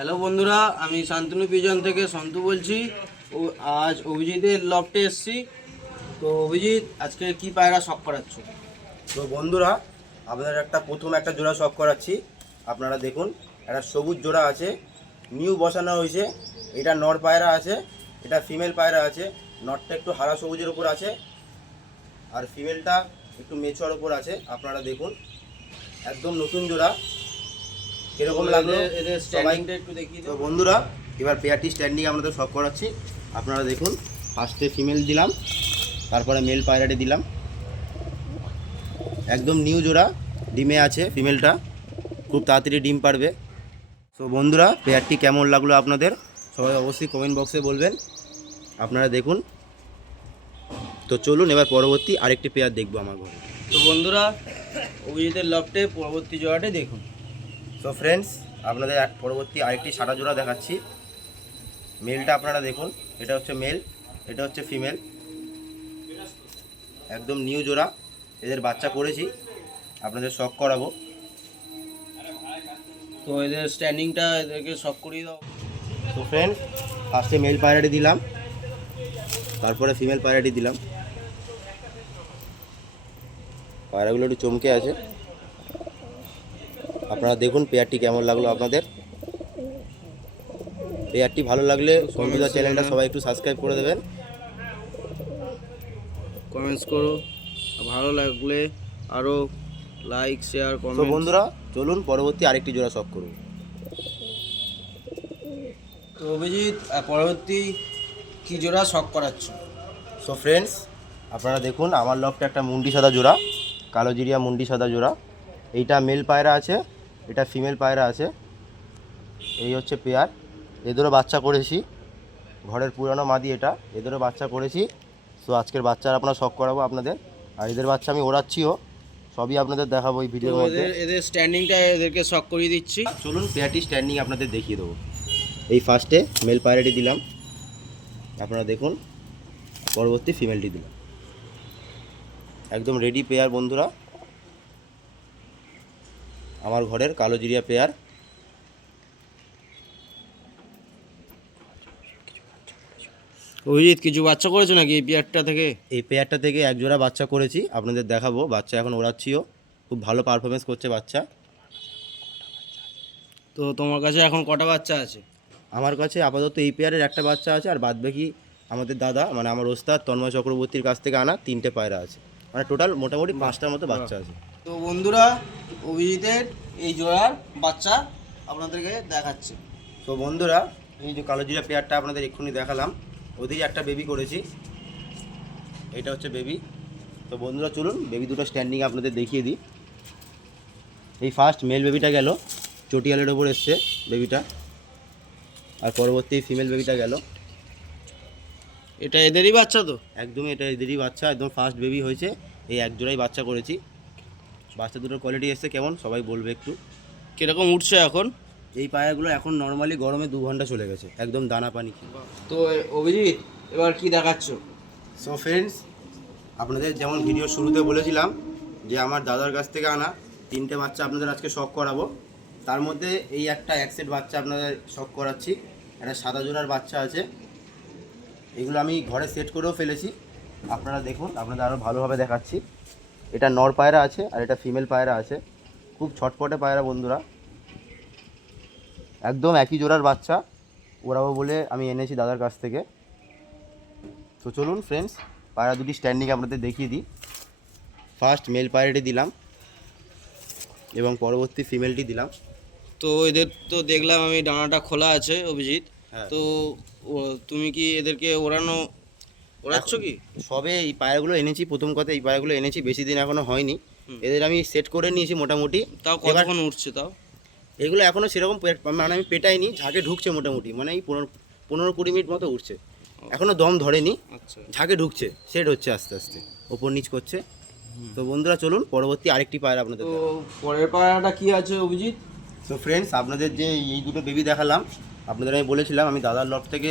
Hello বন্ধুরা, আমি Shantanu pigeon থেকে সন্তু বলছি। আজ অভিজিতের লফটে এসেছি। তো অভিজিৎ, আজকে কি পায়রা শখ করাচ্ছ? তো বন্ধুরা, আপনাদের প্রথম একটা জোড়া শখ করাচ্ছি। আপনারা দেখুন, একটা সবুজ জোড়া আছে, নিউ বসানো হয়েছে। এটা নর পায়রা আছে, এটা ফিমেল পায়রা আছে। নরটা একটু হারা সবুজের উপর আছে আর ফিমেলটা একটু মেচোর উপর আছে। আপনারা দেখুন, একদম নতুন জোড়া। কীরকম লাগলো এদের সবাই স্ট্যান্ডিংটা একটু দেখিয়ে তো দাও। বন্ধুরা, এবার পেয়ারটি স্ট্যান্ডিং আপনাদের শখ করাচ্ছি। আপনারা দেখুন, ফার্স্টে ফিমেল দিলাম, তারপরে মেল পায়রাটি দিলাম। একদম নিউ জোড়া, ডিমে আছে ফিমেলটা, খুব তাড়াতাড়ি ডিম পারবে। তো বন্ধুরা, পেয়ারটি কেমন লাগলো আপনাদের সবাই অবশ্যই কমেন্ট বক্সে বলবেন। আপনারা দেখুন। তো চলুন এবার পরবর্তী আরেকটি পেয়ার দেখবো আমার ঘরে। তো বন্ধুরা, অভিজিতের লফটে পরবর্তী জোড়াটা দেখুন। তো ফ্রেন্ডস, আপনাদের পরবর্তী আরেকটি সাদা জোড়া দেখাচ্ছি। মেলটা আপনারা দেখুন, এটা হচ্ছে মেল, এটা হচ্ছে ফিমেল। একদম নিউ জোড়া, এদের বাচ্চা করেছি, আপনাদের শখ করাবো। তো এদের স্ট্যান্ডিংটা এদেরকে শখ করিয়ে দাও। তো ফ্রেন্ডস, ফার্স্টে মেল পায়রাটি দিলাম, তারপরে ফিমেল পায়রাটি দিলাম। পায়রাগুলো একটু চমকে আছে। আপনারা দেখুন পেয়ারটি কেমন লাগলো আপনাদের। পেয়ারটি ভালো লাগলে সঞ্জুদা চ্যানেলটা সবাই একটু সাবস্ক্রাইব করে দেবেন। কমেন্টস করো, ভালো লাগলে আরও লাইক, শেয়ার, তো কমেন্ট। বন্ধুরা, চলুন পরবর্তী আরেকটি জোড়া শখ করুন। তো অভিজিৎ, পরবর্তী কি জোড়া শখ করাচ্ছ? সো ফ্রেন্ডস, আপনারা দেখুন, আমার লফটে একটা মুন্ডি সাদা জোড়া, কালো জিরিয়া মুন্ডি সাদা জোড়া। এইটা মেল পায়রা আছে, এটা ফিমেল পায়রা আছে। এই হচ্ছে পেয়ার। এদেরও বাচ্চা করেছি, ঘরের পুরানো মাদি এটা, এদেরও বাচ্চা করেছি। সো আজকের বাচ্চার আপনারা শখ করাবো আপনাদের। আর এদের বাচ্চা আমি ওড়াচ্ছিও, সবই আপনাদের দেখাবো এই তো ভিডিওর মধ্যে। এদের স্ট্যান্ডিংটা এদেরকে শখ করিয়ে দিচ্ছি। চলুন পেয়ারটি স্ট্যান্ডিং আপনাদের দেখিয়ে দেবো। এই ফার্স্টে মেল পায়রাটি দিলাম, আপনারা দেখুন। পরবর্তী ফিমেলটি দিলাম। একদম রেডি পেয়ার বন্ধুরা, আমার ঘরের কালো জিরিয়া পেয়ার। অভিজিৎ, কিছু বাচ্চা করেছো নাকি এই পেয়ারটা থেকে? এই পেয়ারটা থেকে এক জোড়া বাচ্চা করেছি, আপনাদের দেখাবো। বাচ্চা এখন ওড়াচ্ছিও, খুব ভালো পারফরমেন্স করছে বাচ্চা। তো তোমার কাছে এখন কটা বাচ্চা আছে? আমার কাছে আপাতত এই পেয়ারের একটা বাচ্চা আছে, আর বাদবাকি আমাদের দাদা মানে আমার ওস্তাদ তন্ময় চক্রবর্তীর কাছ থেকে আনা 3টে পায়রা আছে। মানে টোটাল মোটামুটি 5টার মতো বাচ্চা আছে। তো বন্ধুরা, অভিজিতের এই জোড়ার বাচ্চা আপনাদেরকে দেখাচ্ছে। তো বন্ধুরা, এই যে কালো জিরা পেয়ারটা আপনাদের এক্ষুনি দেখালাম, ওদেরই একটা বেবি করেছি। এটা হচ্ছে বেবি। তো বন্ধুরা, চলুন বেবি দুটো স্ট্যান্ডিং আপনাদের দেখিয়ে দিই। এই ফার্স্ট মেল বেবিটা গেল, চটিয়ালের ওপর এসছে বেবিটা, আর পরবর্তী ফিমেল বেবিটা গেল। এটা এদেরই বাচ্চা তো? একদমই এটা এদেরই বাচ্চা, একদম ফার্স্ট বেবি হয়েছে। এই এক জোড়াই বাচ্চা করেছি। বাচ্চা দুটোর কোয়ালিটি এসছে কেমন সবাই বলবে একটু। কিরকম উঠছে এখন? এই পায়রাগুলো এখন নর্মালি গরমে 2 ঘন্টা চলে গেছে, একদম দানা পানি খেয়ে। তো অভিজিৎ, এবার কি দেখাচ্ছ? সো ফ্রেন্ডস, আপনাদের যেমন ভিডিও শুরুতে বলেছিলাম যে আমার দাদার কাছ থেকে আনা 3টে বাচ্চা আপনাদের আজকে শখ করাবো। তার মধ্যে এই একটা এক সেট বাচ্চা আপনাদের শখ করাচ্ছি। একটা সাদা জোড়ার বাচ্চা আছে, এগুলো আমি ঘরে সেট করেও ফেলেছি। আপনারা দেখুন, আপনাদের আরও ভালোভাবে দেখাচ্ছি। এটা নর পায়রা আছে আর এটা ফিমেল পায়রা আছে। খুব ছটপটে পায়রা বন্ধুরা, একদম একই জোড়ার বাচ্চা ওরাও বলে আমি এনেছি দাদার কাছ থেকে। তো চলুন ফ্রেন্ডস, পায়রা দুটি স্ট্যান্ডিং আপনাদের দেখিয়ে দিই। ফার্স্ট মেল পায়রাটি দিলাম এবং পরবর্তী ফিমেলটি দিলাম। তো এদের তো দেখলাম আমি ডানাটা খোলা আছে অভিজিৎ। হ্যাঁ। তো তুমি কি এদেরকে ওড়াচ্ছ কি? সবে এই পায়রাগুলো এনেছি, প্রথম কথা এই পায়রাগুলো এনেছি, বেশি দিন এখনও হয়নি। এদের আমি সেট করে নিয়েছি মোটামুটি। তাও কতক্ষণ উঠছে তাও? এগুলো এখনও সেরকম মানে আমি পেটাইনি, ঝাঁকে ঢুকছে মোটামুটি, মানে এই 15-20 মিনিট মতো উঠছে, এখনও দম ধরেনি। আচ্ছা। ঝাঁকে ঢুকছে, সেট হচ্ছে আস্তে আস্তে, ওপর নিচ করছে। তো বন্ধুরা, চলুন পরবর্তী আরেকটি পায়রা আপনাদের তো পরের পায়রাটা কি আছে অভিজিৎ? সো ফ্রেন্ডস, আপনাদের যে এই দুটো বেবি দেখালাম, আপনাদের আমি বলেছিলাম আমি দাদার লফট থেকে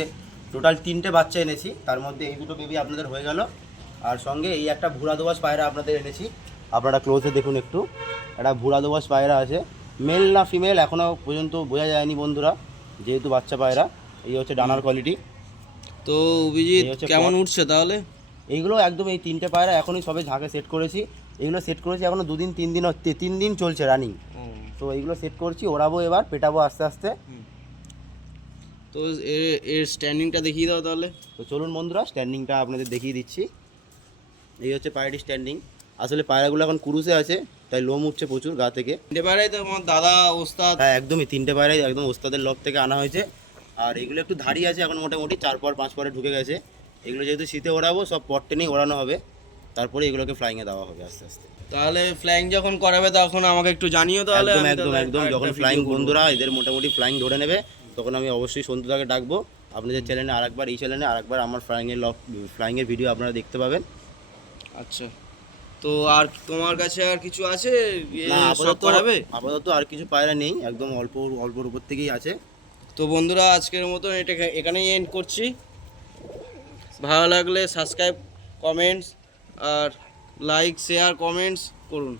টোটাল 3টে বাচ্চা এনেছি। তার মধ্যে এই দুটো বেবি আপনাদের হয়ে গেল, আর সঙ্গে এই একটা ভুরা দোবাস পায়রা আপনাদের এনেছি। আপনারা ক্লোজে দেখুন একটু, একটা ভুরা দোবাস পায়রা আছে। মেল না ফিমেল এখনও পর্যন্ত বোঝা যায়নি বন্ধুরা, যেহেতু বাচ্চা পায়রা। এই হচ্ছে ডানার কোয়ালিটি। তো অভিজিৎ এই হচ্ছে কেমন পট। উঠছে তাহলে? এইগুলো একদম এই 3টে পায়রা এখনই সবে ঝাঁকে সেট করেছি। এগুলো সেট করেছি এখনও 2 দিন 3 দিন চলছে রানিং। তো এইগুলো সেট করছি, ওড়াবো এবার, পেটাবো আস্তে আস্তে। তো এর স্ট্যান্ডিংটা দেখিয়ে দাও তাহলে। তো চলুন বন্ধুরা, স্ট্যান্ডিংটা আপনাদের দেখিয়ে দিচ্ছি। এই হচ্ছে পায়রাটির স্ট্যান্ডিং। আসলে পায়রাগুলো এখন কুরুসে আছে, তাই লোম উঠছে প্রচুর গা থেকে। তিনটে পায়রাই তো আমার দাদা ওস্তাদ। হ্যাঁ একদমই 3টে পায়রাই একদম ওস্তাদের লক থেকে আনা হয়েছে। আর এগুলো একটু ধাড়ি আছে এখন, মোটামুটি 4 পর 5 পরে ঢুকে গেছে। এগুলো যেহেতু শীতে ওড়াবো, সব পট টেনেই ওড়ানো হবে, তারপরে এগুলোকে ফ্লাইংয়ে দেওয়া হবে আস্তে আস্তে। তাহলে ফ্লাইং যখন করাবে তখন আমাকে একটু জানিও তাহলে। একদম আমি একদম তাহলে একদম আরেকটা যখন video ফ্লাইং করবো। বন্ধুরা এদের মোটামুটি ফ্লাইং ধরে নেবে, তখন আমি অবশ্যই সন্তুদাকে ডাকবো। আপনাদের চ্যানেলে আরেকবার, এই চ্যানেলে আরেকবার আমার ফ্লাইংয়ের ভিডিও আপনারা দেখতে পাবেন। আচ্ছা, তো আর তোমার কাছে আর কিছু আছে না, সব করাবে? আপাতত আর কিছু পায়রা নেই, একদম অল্পর উপর থেকেই আছে। তো বন্ধুরা আজকের মতন এটা এখানেই এন্ড করছি। ভালো লাগলে সাবস্ক্রাইব, কমেন্টস আর লাইক, শেয়ার, কমেন্টস করুন।